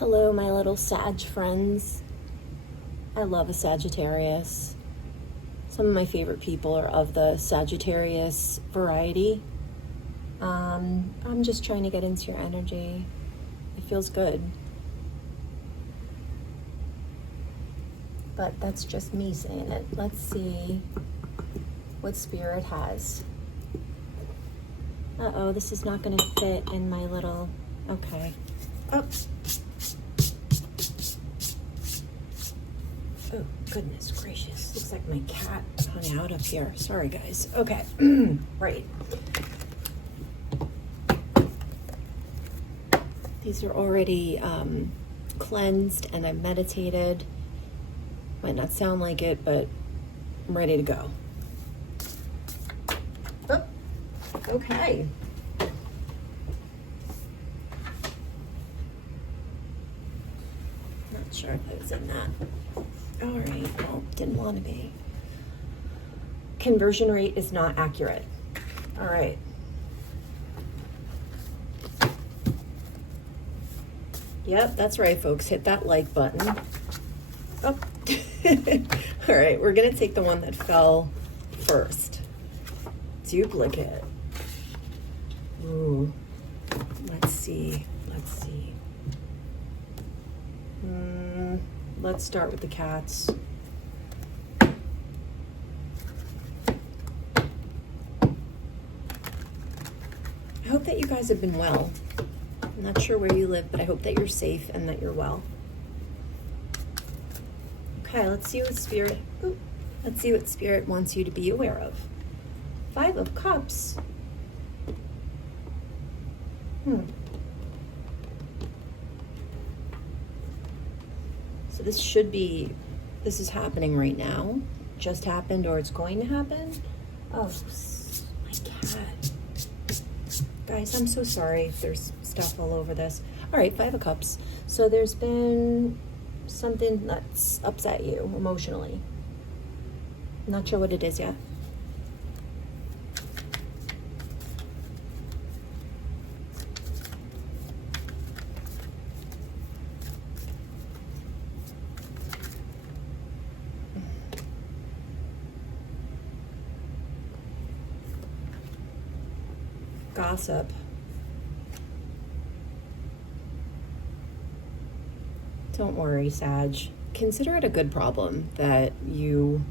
Hello, my little Sag friends. I love a Sagittarius. Some of my favorite people are of the Sagittarius variety. I'm just trying to get into your energy. It feels good. But that's just me saying it. Let's see what Spirit has. Uh-oh, this is not going to fit in my little... Okay. Oh. Oh, goodness gracious. Looks like my cat hung out up here. Sorry, guys. Okay. Right. These are already cleansed and I've meditated. Might not sound like it, but I'm ready to go. Oh, okay. Not sure if I was in that. All right, well, didn't want to be. Conversion rate is not accurate. All right. Yep, that's right, folks. Hit that like button. Oh. All right, we're going to take the one that fell first. Duplicate. Ooh. Let's see. Let's start with the cats. I hope that you guys have been well. I'm not sure where you live, but I hope that you're safe and that you're well. Okay, let's see what Spirit wants you to be aware of. 5 of Cups. So this is happening right now. Just happened, or it's going to happen. Oh, my cat. Guys, I'm so sorry if there's stuff all over this. All right, 5 of Cups. So there's been something that's upset you emotionally. I'm not sure what it is yet. Gossip. Don't worry, Sag. Consider it a good problem that you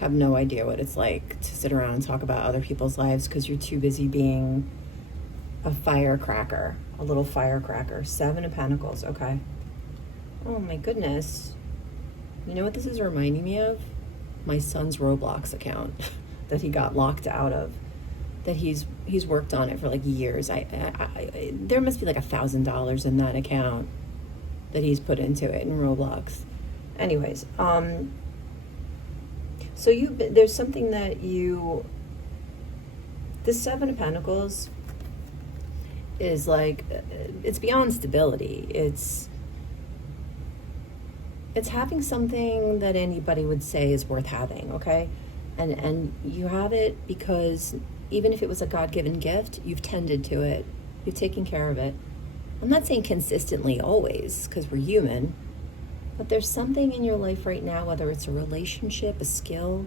have no idea what it's like to sit around and talk about other people's lives because you're too busy being a firecracker, a little firecracker. 7 of Pentacles, okay. Oh my goodness. You know what this is reminding me of? My son's Roblox account that he got locked out of. That he's worked on it for like years. There must be like $1,000 in that account that he's put into it in Roblox. Anyways, so there's something that this 7 of Pentacles is like, it's beyond stability. It's having something that anybody would say is worth having, okay? And you have it because even if it was a God-given gift, you've tended to it. You've taken care of it. I'm not saying consistently always, because we're human, but there's something in your life right now, whether it's a relationship, a skill,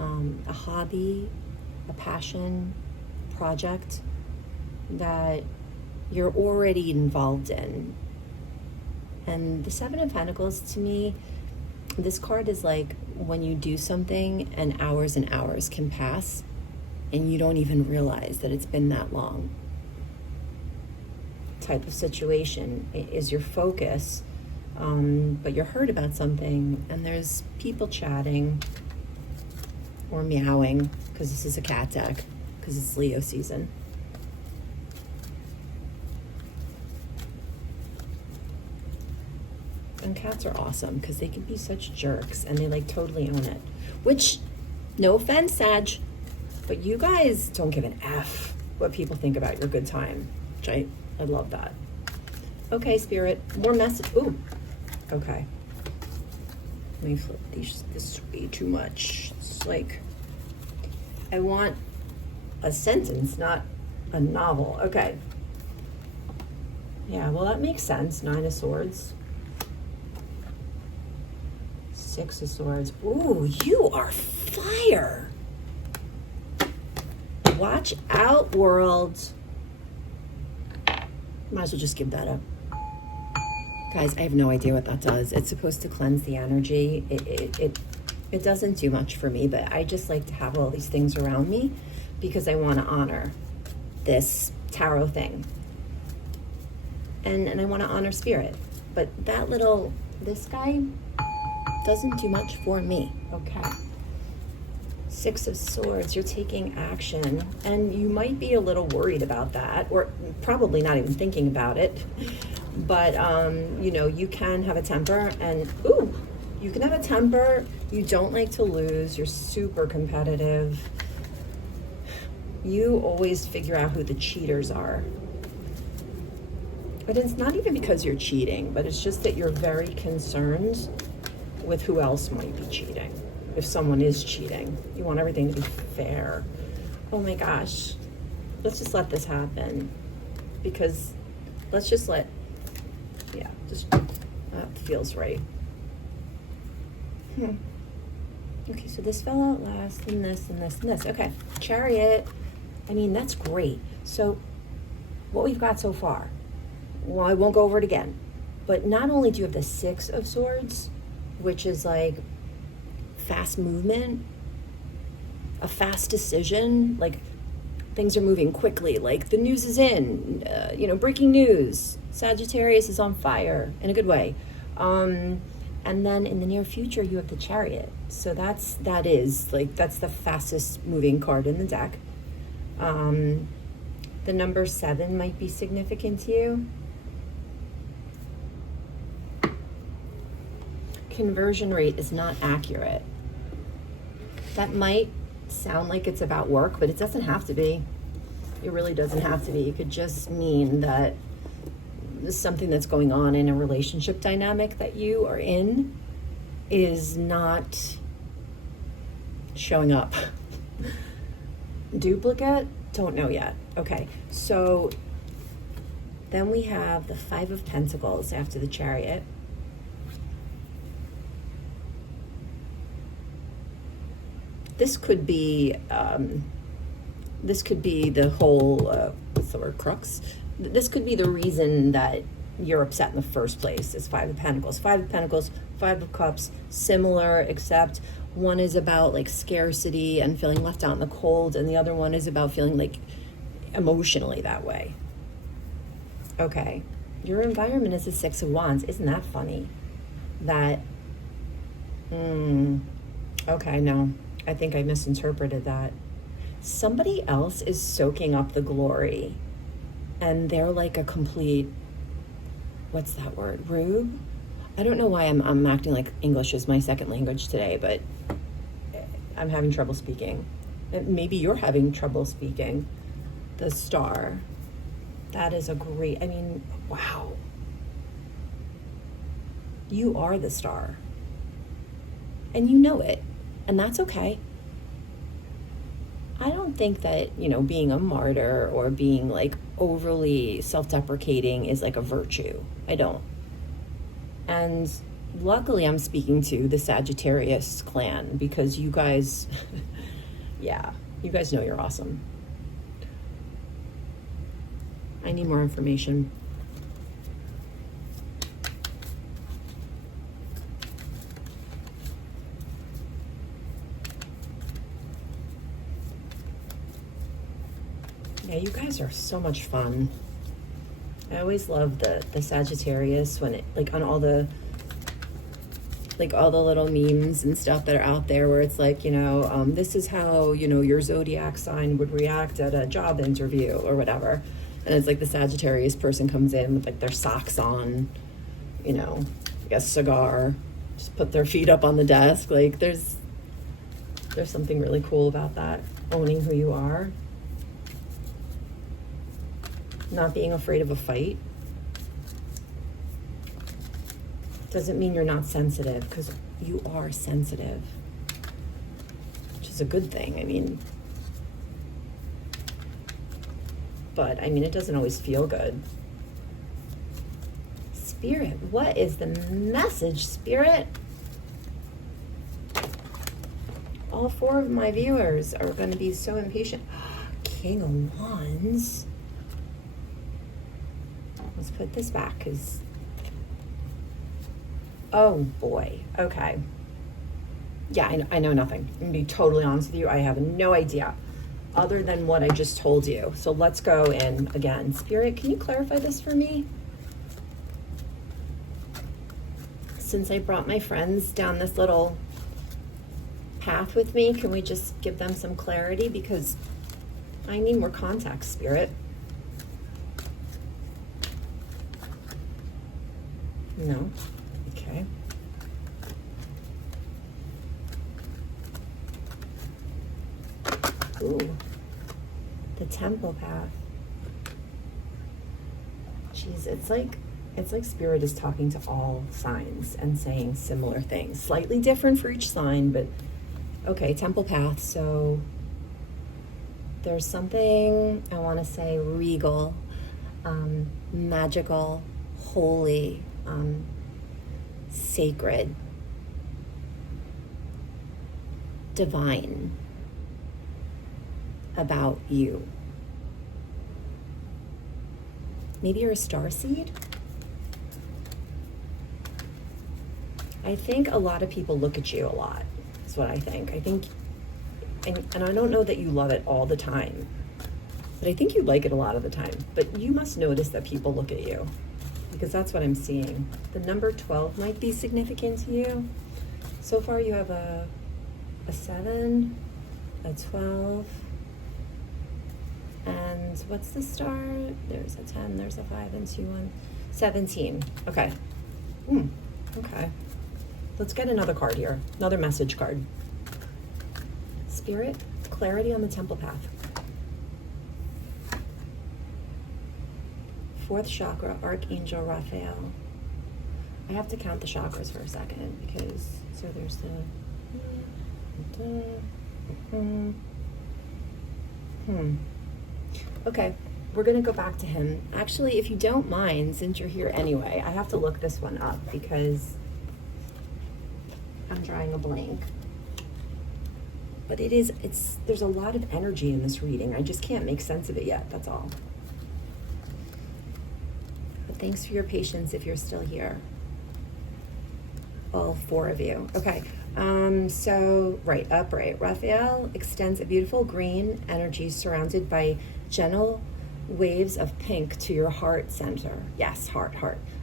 a hobby, a passion, project, that you're already involved in. And the 7 of Pentacles, to me, this card is like when you do something and hours can pass and you don't even realize that it's been that long. Type of situation is your focus, but you're hurt about something and there's people chatting or meowing, because this is a cat deck, because it's Leo season. And cats are awesome because they can be such jerks and they like totally own it. Which, no offense, Sag, but you guys don't give an F what people think about your good time. Which I love that. Okay, Spirit, more message. Ooh, okay. Let me flip these. This is way too much. It's like, I want a sentence, not a novel. Okay. Yeah, well, that makes sense. 9 of Swords. 6 of Swords. Ooh, you are fire. Watch out, world. Might as well just give that up. Guys, I have no idea what that does. It's supposed to cleanse the energy. It doesn't do much for me, but I just like to have all these things around me because I want to honor this tarot thing. And I want to honor spirit. But that this guy doesn't do much for me. Okay. 6 of Swords, you're taking action. And you might be a little worried about that, or probably not even thinking about it. But, you know, you can have a temper, and, ooh, you can have a temper. You don't like to lose. You're super competitive. You always figure out who the cheaters are. But it's not even because you're cheating, but it's just that you're very concerned with who else might be cheating. If someone is cheating, you want everything to be fair. Oh my gosh, let's just let this happen, because let's just that feels right. Okay, so this fell out last, and this, and this, and this. Okay, Chariot. I mean, that's great. So what we've got so far, well, I won't go over it again, but not only do you have the 6 of Swords, which is like fast movement, a fast decision, like things are moving quickly, like the news is in, you know, breaking news, Sagittarius is on fire in a good way. And then in the near future, you have the Chariot. So that's the fastest moving card in the deck. The number 7 might be significant to you. Conversion rate is not accurate. That might sound like it's about work, but it doesn't have to be. It really doesn't have to be. It could just mean that something that's going on in a relationship dynamic that you are in is not showing up. Duplicate? Don't know yet. Okay, so then we have the 5 of Pentacles after the Chariot. This could be the whole, what's the word, crux? This could be the reason that you're upset in the first place. Is 5 of Pentacles. 5 of Pentacles, 5 of Cups, similar, except one is about like scarcity and feeling left out in the cold, and the other one is about feeling like emotionally that way. Okay, your environment is the 6 of Wands. Isn't that funny? That, okay, no. I think I misinterpreted that. Somebody else is soaking up the glory, and they're like a complete, what's that word, rube? I don't know why I'm acting like English is my second language today, but I'm having trouble speaking. Maybe you're having trouble speaking. The Star. That is a great, I mean, wow. You are the star. And you know it. And that's okay. I don't think that, you know, being a martyr or being like overly self-deprecating is like a virtue. I don't. And luckily I'm speaking to the Sagittarius clan, because you guys, yeah, you guys know you're awesome. I need more information. Yeah, you guys are so much fun. I always love the Sagittarius when it, like, on all the little memes and stuff that are out there where it's like, you know, this is how, you know, your zodiac sign would react at a job interview or whatever. And it's like the Sagittarius person comes in with like their socks on, you know, like a cigar, just put their feet up on the desk. Like there's something really cool about that. Owning who you are. Not being afraid of a fight. Doesn't mean you're not sensitive, because you are sensitive, which is a good thing. I mean, but I mean, it doesn't always feel good. Spirit, what is the message, Spirit? All 4 of my viewers are going to be so impatient. King of Wands. Let's put this back because, oh boy, okay. Yeah, I know nothing. I'm going to be totally honest with you. I have no idea other than what I just told you. So let's go in again. Spirit, can you clarify this for me? Since I brought my friends down this little path with me, can we just give them some clarity? Because I need more context, Spirit. No? Okay. Ooh. The temple path. Jeez, it's like Spirit is talking to all signs and saying similar things. Slightly different for each sign, but okay, temple path. So there's something, I want to say, regal, magical, holy, sacred, divine about you. Maybe you're a starseed? I think a lot of people look at you a lot. That's what I think. I think, and I don't know that you love it all the time, but I think you like it a lot of the time. But you must notice that people look at you, because that's what I'm seeing. The number 12 might be significant to you. So far you have a 7, a 12, and what's the star? There's a 10, there's a 5, and 2, 1, 17. Okay. Okay. Let's get another card here. Another message card. Spirit, clarity on the temple path. 4th chakra, Archangel Raphael. I have to count the chakras for a second because, so there's the, Okay, we're gonna go back to him. Actually, if you don't mind, since you're here anyway, I have to look this one up because I'm drawing a blank. But there's a lot of energy in this reading. I just can't make sense of it yet, that's all. But thanks for your patience if you're still here. All 4 of you. Okay, so, upright. Raphael extends a beautiful green energy surrounded by gentle waves of pink to your heart center. Yes, heart.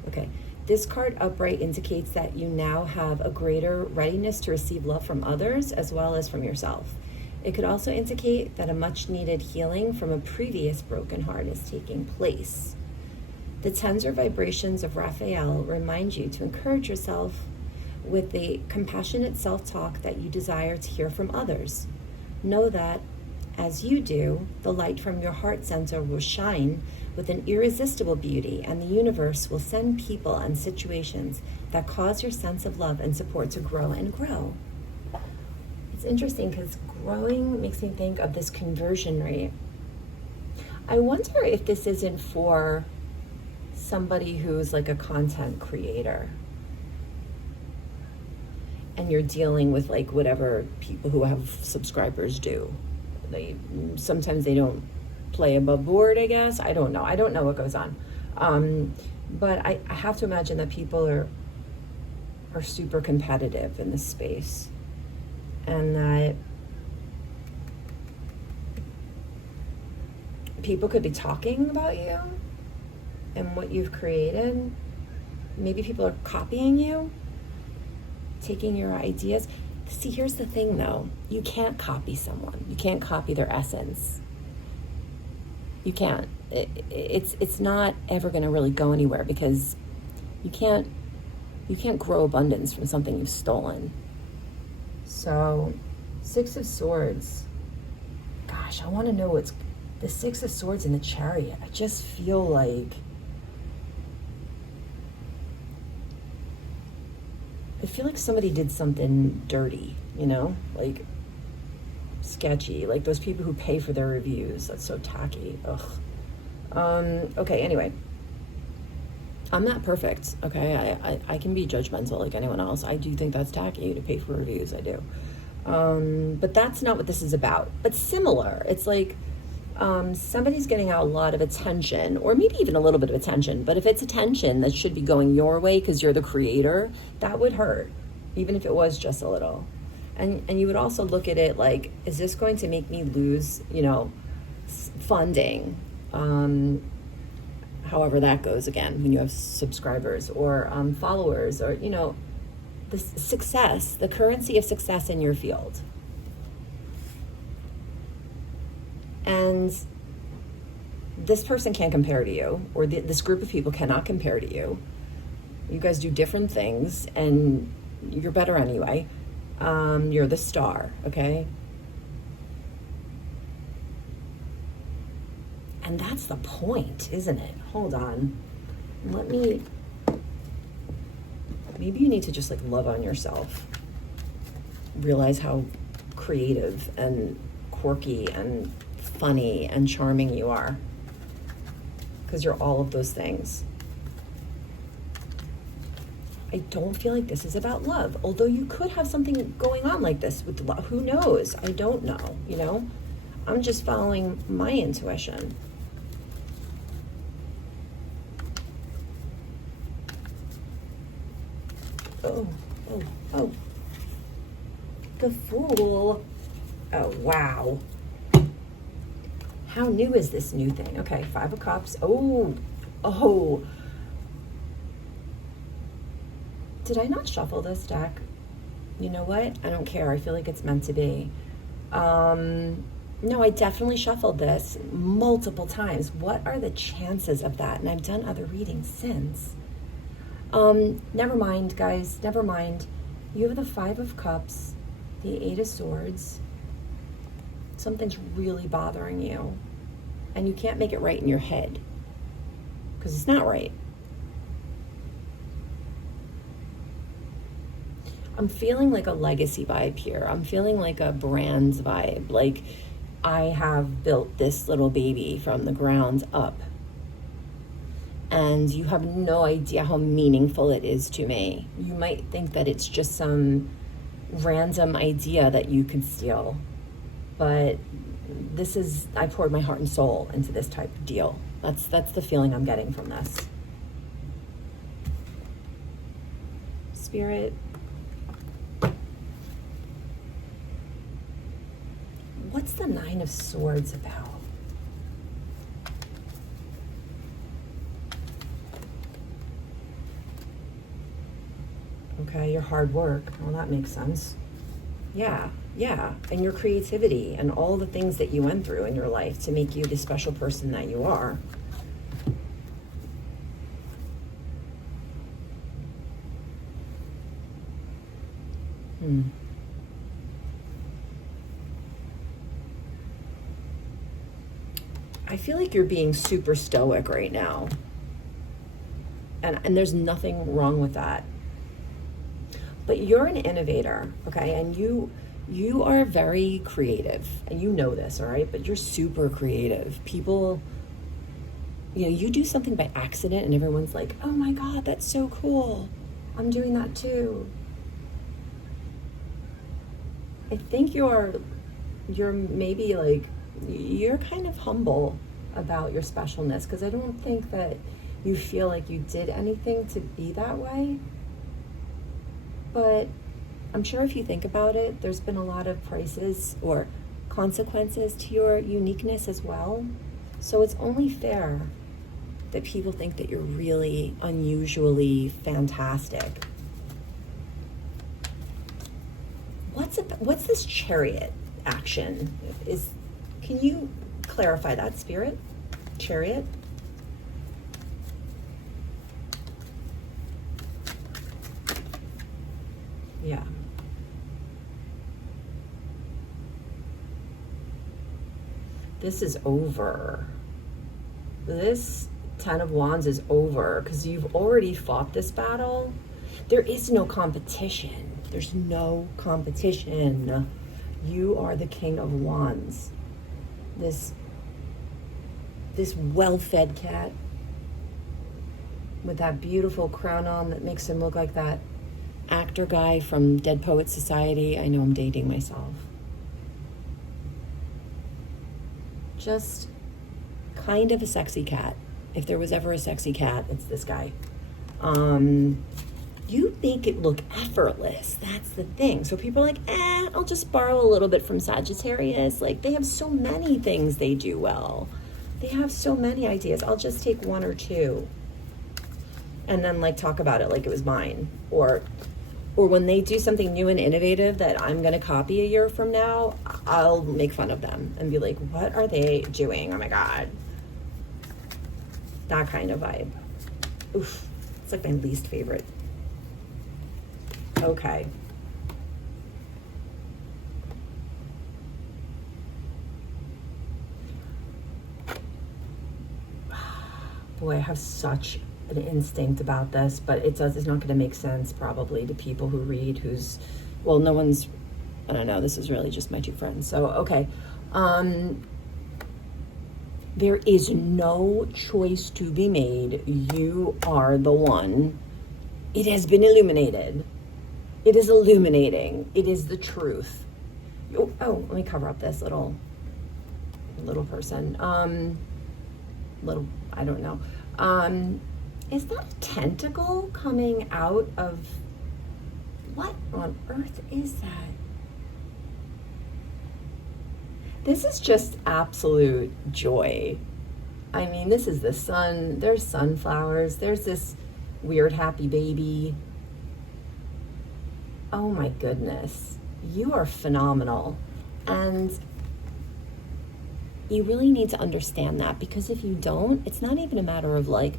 Okay. This card, upright, indicates that you now have a greater readiness to receive love from others as well as from yourself. It could also indicate that a much needed healing from a previous broken heart is taking place. The tender vibrations of Raphael remind you to encourage yourself with the compassionate self-talk that you desire to hear from others. Know that as you do, the light from your heart center will shine with an irresistible beauty, and the universe will send people and situations that cause your sense of love and support to grow and grow. It's interesting because growing makes me think of this conversion rate. I wonder if this isn't for somebody who's like a content creator and you're dealing with like whatever people who have subscribers do. Sometimes they don't play above board, I guess. I don't know what goes on. But I have to imagine that people are super competitive in this space, and that people could be talking about you and what you've created. Maybe people are copying you, taking your ideas. See, here's the thing though. You can't copy someone. You can't copy their essence. You can't. It's not ever going to really go anywhere because you can't grow abundance from something you've stolen. So, 6 of Swords. Gosh, I want to know what's the 6 of Swords in the Chariot. I just feel like somebody did something dirty, like sketchy, like those people who pay for their reviews. That's so tacky. Ugh. Okay, anyway. I'm not perfect, okay? I can be judgmental like anyone else. I do think that's tacky to pay for reviews. I do. But that's not what this is about. But similar. It's like somebody's getting out a lot of attention, or maybe even a little bit of attention. But if it's attention that should be going your way because you're the creator, that would hurt, even if it was just a little. And you would also look at it like, is this going to make me lose, funding? However that goes again, when you have subscribers or followers, or, the success, the currency of success in your field. And this person can't compare to you, or this group of people cannot compare to you. You guys do different things, and you're better anyway. You're the star, okay? And that's the point, isn't it? Hold on. Maybe you need to just love on yourself. Realize how creative and quirky and funny and charming you are. Because you're all of those things. I don't feel like this is about love. Although you could have something going on like this with love. Who knows? I don't know, I'm just following my intuition. Oh. The Fool. Oh, wow. How new is this new thing? Okay, 5 of Cups. Oh. Did I not shuffle this deck? You know what? I don't care. I feel like it's meant to be. No, I definitely shuffled this multiple times. What are the chances of that? And I've done other readings since. Never mind, guys. Never mind. You have the 5 of Cups, the 8 of Swords. Something's really bothering you. And you can't make it right in your head. Because it's not right. I'm feeling like a legacy vibe here. I'm feeling like a brands vibe. Like, I have built this little baby from the ground up. And you have no idea how meaningful it is to me. You might think that it's just some random idea that you could steal. But I poured my heart and soul into this type of deal. That's the feeling I'm getting from this. Spirit. What's the 9 of Swords about? Okay, your hard work. Well, that makes sense. Yeah. And your creativity and all the things that you went through in your life to make you the special person that you are. I feel like you're being super stoic right now. And there's nothing wrong with that. But you're an innovator, okay? And you are very creative. And you know this, all right? But you're super creative. People, you do something by accident and everyone's like, oh my God, that's so cool. I'm doing that too. I think you're maybe you're kind of humble about your specialness, because I don't think that you feel like you did anything to be that way. But I'm sure if you think about it, there's been a lot of prices or consequences to your uniqueness as well. So it's only fair that people think that you're really unusually fantastic. What's this Chariot action? Can you clarify that, Spirit? Chariot? Yeah. This is over. This 10 of Wands is over because you've already fought this battle. There is no competition. There's no competition. You are the King of Wands. This well-fed cat. with that beautiful crown on that makes him look like that actor guy from Dead Poets Society. I know I'm dating myself. Just kind of a sexy cat. If there was ever a sexy cat, it's this guy. You make it look effortless. That's the thing. So people are like, I'll just borrow a little bit from Sagittarius. Like, they have so many things they do well. They have so many ideas. I'll just take one or two and then like talk about it like it was mine. Or when they do something new and innovative that I'm going to copy a year from now, I'll make fun of them and be like, what are they doing? Oh my God. That kind of vibe. Oof. It's like my least favorite. Okay. Boy, I have such an instinct about this, but it's not going to make sense probably to people who read well, no one's, I don't know, this is really just my two friends. So, okay. There is no choice to be made. You are the one. It has been illuminated. It is illuminating. It is the truth. Oh, let me cover up this little person. I don't know. Is that a tentacle coming out of, what on earth is that? This is just absolute joy. I mean, this is the sun. There's sunflowers. There's this weird happy baby. Oh my goodness. You are phenomenal. And you really need to understand that, because if you don't, it's not even a matter of like,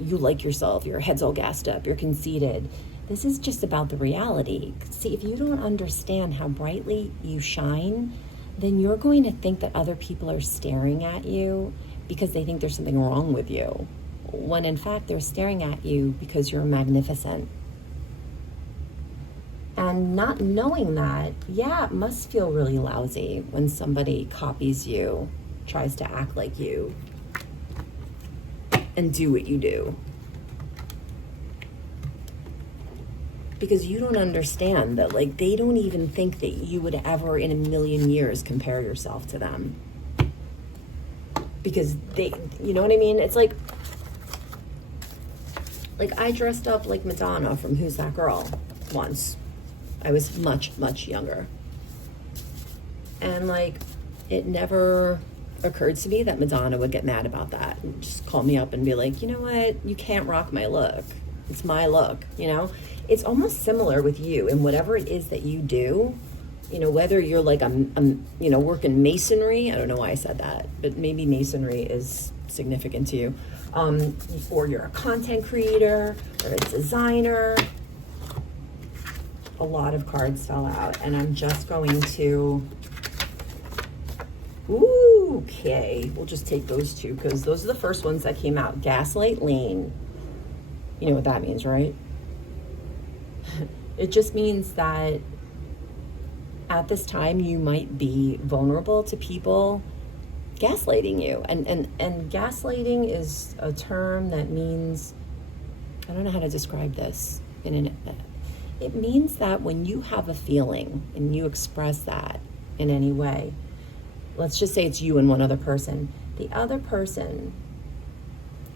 you like yourself, your head's all gassed up, you're conceited. This is just about the reality. See, if you don't understand how brightly you shine, then you're going to think that other people are staring at you because they think there's something wrong with you, when in fact they're staring at you because you're magnificent. And not knowing that, yeah, it must feel really lousy when somebody copies you, tries to act like you, and do what you do. Because you don't understand that, like, they don't even think that you would ever in a million years compare yourself to them. Because they, you know what I mean? It's like I dressed up like Madonna from Who's That Girl once. I was much, much younger. And like, it never occurred to me that Madonna would get mad about that and just call me up and be like, you know what? You can't rock my look. It's my look, you know? It's almost similar with you and whatever it is that you do, you know, whether you're like, working masonry. I don't know why I said that, but maybe masonry is significant to you. Or you're a content creator or a designer. A lot of cards fell out, and I'm just going to, okay, we'll just take those two because those are the first ones that came out. Gaslight Lane. You know what that means, right? It just means that at this time you might be vulnerable to people gaslighting you. And gaslighting is a term that means, I don't know how to describe this it means that when you have a feeling and you express that in any way, let's just say it's you and one other person, the other person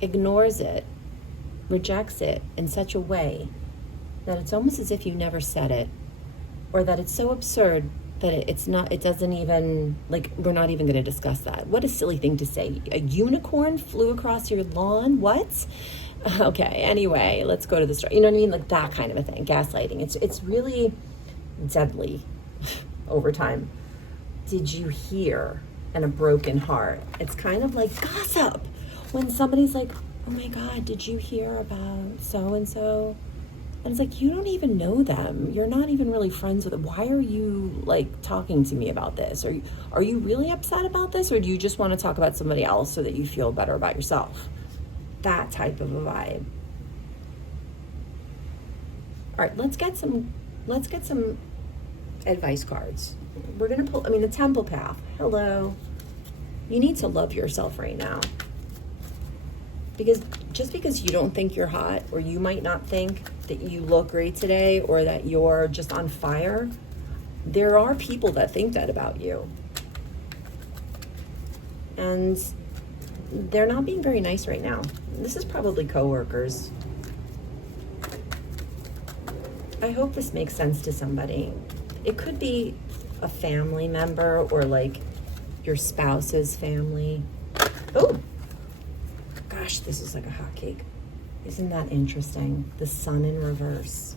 ignores it, rejects it in such a way that it's almost as if you never said it, or that it's so absurd that it doesn't even, like, we're not even going to discuss that. What a silly thing to say. A unicorn flew across your lawn? What? Okay, anyway, let's go to the story. You know what I mean? Like that kind of a thing, gaslighting. It's really deadly over time. Did you hear? And a broken heart. It's kind of like gossip. When somebody's like, oh my God, did you hear about so-and-so? And it's like, you don't even know them. You're not even really friends with them. Why are you like talking to me about this? Are you really upset about this? Or do you just want to talk about somebody else so that you feel better about yourself? That type of a vibe. All right, let's get some advice cards. We're gonna pull, the Temple Path. Hello. You need to love yourself right now. Because just because you don't think you're hot, or you might not think that you look great today, or that you're just on fire, there are people that think that about you. And they're not being very nice right now. This is probably coworkers. I hope this makes sense to somebody. It could be a family member, or like your spouse's family. Oh, gosh, this is like a hotcake. Isn't that interesting? The sun in reverse.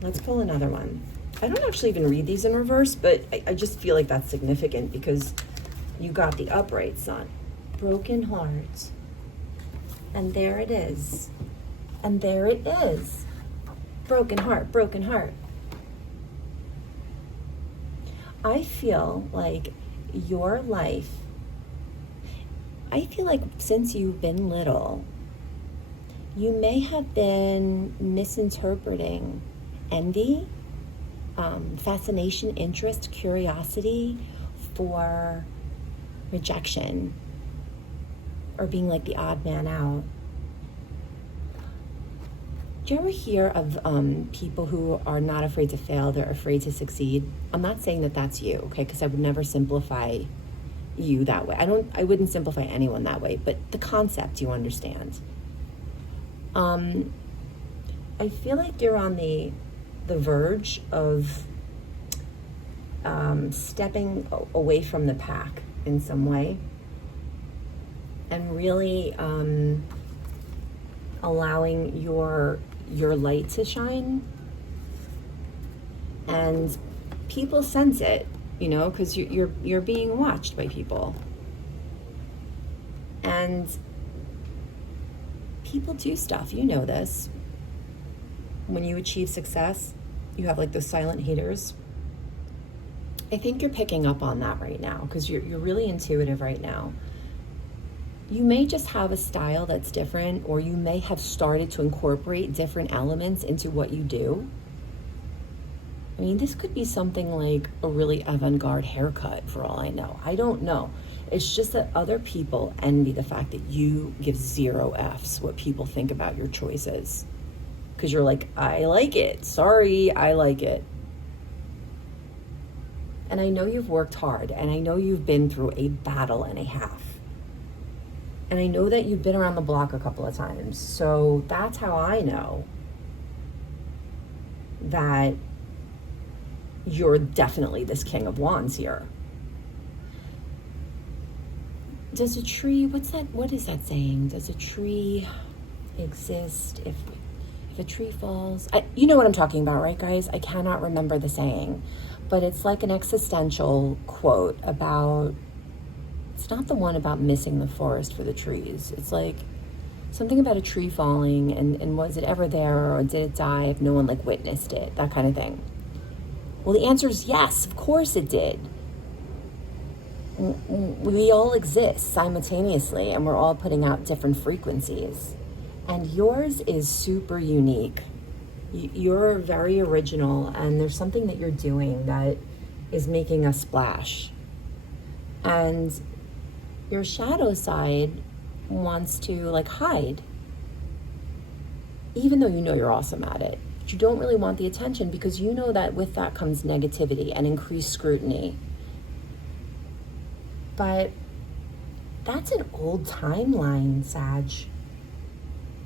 Let's pull another one. I don't actually even read these in reverse, but I just feel like that's significant because you got the upright sun. Broken heart. And there it is. And there it is. Broken heart, broken heart. I feel like your life, I feel like since you've been little, you may have been misinterpreting envy, fascination, interest, curiosity for rejection, or being like the odd man out. Do you ever hear of people who are not afraid to fail, they're afraid to succeed? I'm not saying that that's you, okay? Because I would never simplify you that way. I wouldn't simplify anyone that way, but the concept you understand. I feel like you're on the verge of stepping away from the pack in some way, and really allowing your light to shine. And people sense it, you know, because you're being watched by people. And people do stuff, you know this. When you achieve success, you have like those silent haters. I think you're picking up on that right now because you're really intuitive right now. You may just have a style that's different, or you may have started to incorporate different elements into what you do. I mean, this could be something like a really avant-garde haircut for all I know. I don't know. It's just that other people envy the fact that you give 0 Fs what people think about your choices. Because you're like, I like it. Sorry, I like it. And I know you've worked hard, and I know you've been through a battle and a half. And I know that you've been around the block a couple of times. So that's how I know that you're definitely this King of Wands here. Does a tree, what is that saying? Does a tree exist if a tree falls? You know what I'm talking about, right, guys? I cannot remember the saying, but it's like an existential quote about, it's not the one about missing the forest for the trees. It's like something about a tree falling, and was it ever there, or did it die if no one like witnessed it? That kind of thing. Well, the answer is yes, of course it did. We all exist simultaneously, and we're all putting out different frequencies. And yours is super unique. You're very original, and there's something that you're doing that is making a splash. And your shadow side wants to like hide, even though you know you're awesome at it. But you don't really want the attention because you know that with that comes negativity and increased scrutiny. But that's an old timeline, Sag.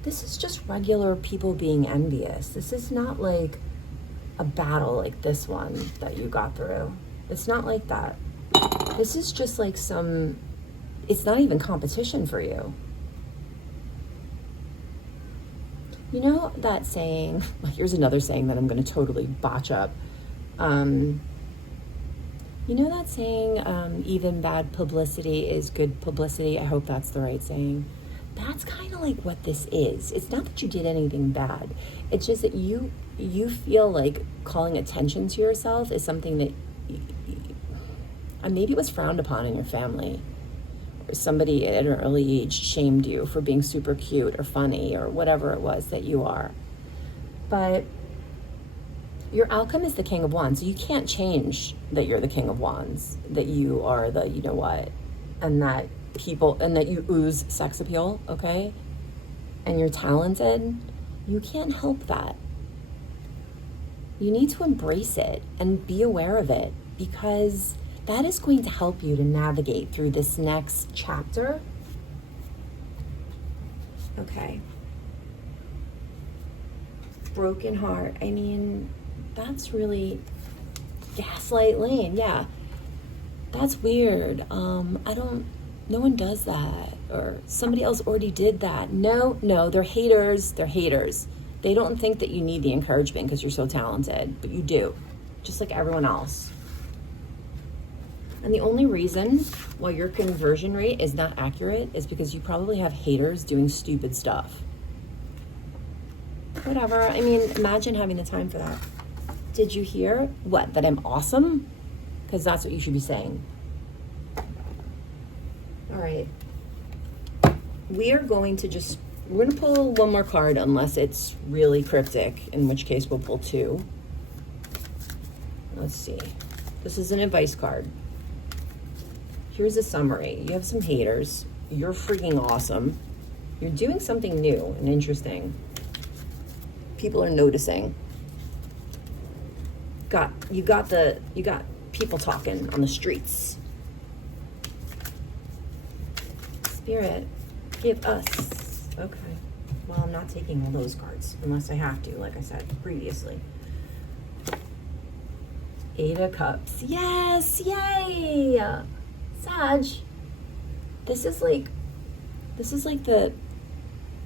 This is just regular people being envious. This is not like a battle like this one that you got through. It's not like that. This is just like it's not even competition for you. You know that saying, here's another saying that I'm going to totally botch up. You know that saying, even bad publicity is good publicity? I hope that's the right saying. That's kind of like what this is. It's not that you did anything bad. It's just that you feel like calling attention to yourself is something that maybe it was frowned upon in your family. Or somebody at an early age shamed you for being super cute or funny or whatever it was that you are. But your outcome is the King of Wands. So you can't change that you're the King of Wands, that you are the you know what, and that people and that you ooze sex appeal, okay? And you're talented, you can't help that. You need to embrace it and be aware of it, because that is going to help you to navigate through this next chapter. Okay. Broken heart. I mean, that's really gaslight lane. Yeah. That's weird. No one does that. Or somebody else already did that. No, they're haters. They're haters. They don't think that you need the encouragement because you're so talented, but you do, just like everyone else. And the only reason why your conversion rate is not accurate is because you probably have haters doing stupid stuff. Whatever. I mean, imagine having the time for that. Did you hear what? That I'm awesome? Because that's what you should be saying. All right. We're going to pull one more card unless it's really cryptic, in which case we'll pull two. Let's see. This is an advice card. Here's a summary. You have some haters. You're freaking awesome. You're doing something new and interesting. People are noticing. You got people talking on the streets. Spirit, give us. Okay. Well, I'm not taking all those cards unless I have to, like I said previously. 8 of Cups. Yes, yay! Sag. This is like the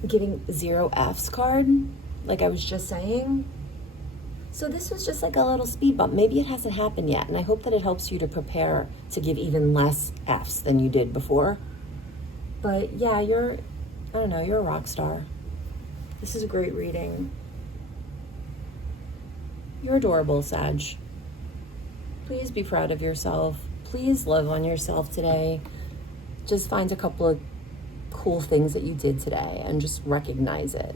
giving 0 Fs card, like I was just saying. So this was just like a little speed bump. Maybe it hasn't happened yet, and I hope that it helps you to prepare to give even less Fs than you did before. But yeah, you're a rock star. This is a great reading. You're adorable, Sag. Please be proud of yourself. Please love on yourself today. Just find a couple of cool things that you did today and just recognize it.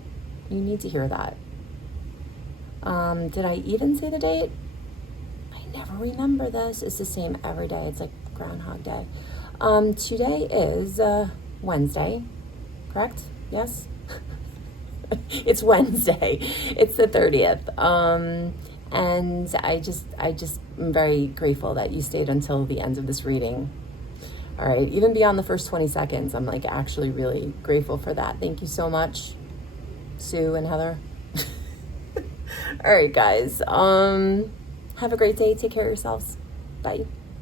You need to hear that. Did I even say the date? I never remember this. It's the same every day. It's like Groundhog Day. Today is Wednesday, correct? Yes? It's Wednesday. It's the 30th. And I just am very grateful that you stayed until the end of this reading. All right, even beyond the first 20 seconds, I'm like actually really grateful for that. Thank you so much, Sue and Heather. All right, guys. Have a great day. Take care of yourselves. Bye.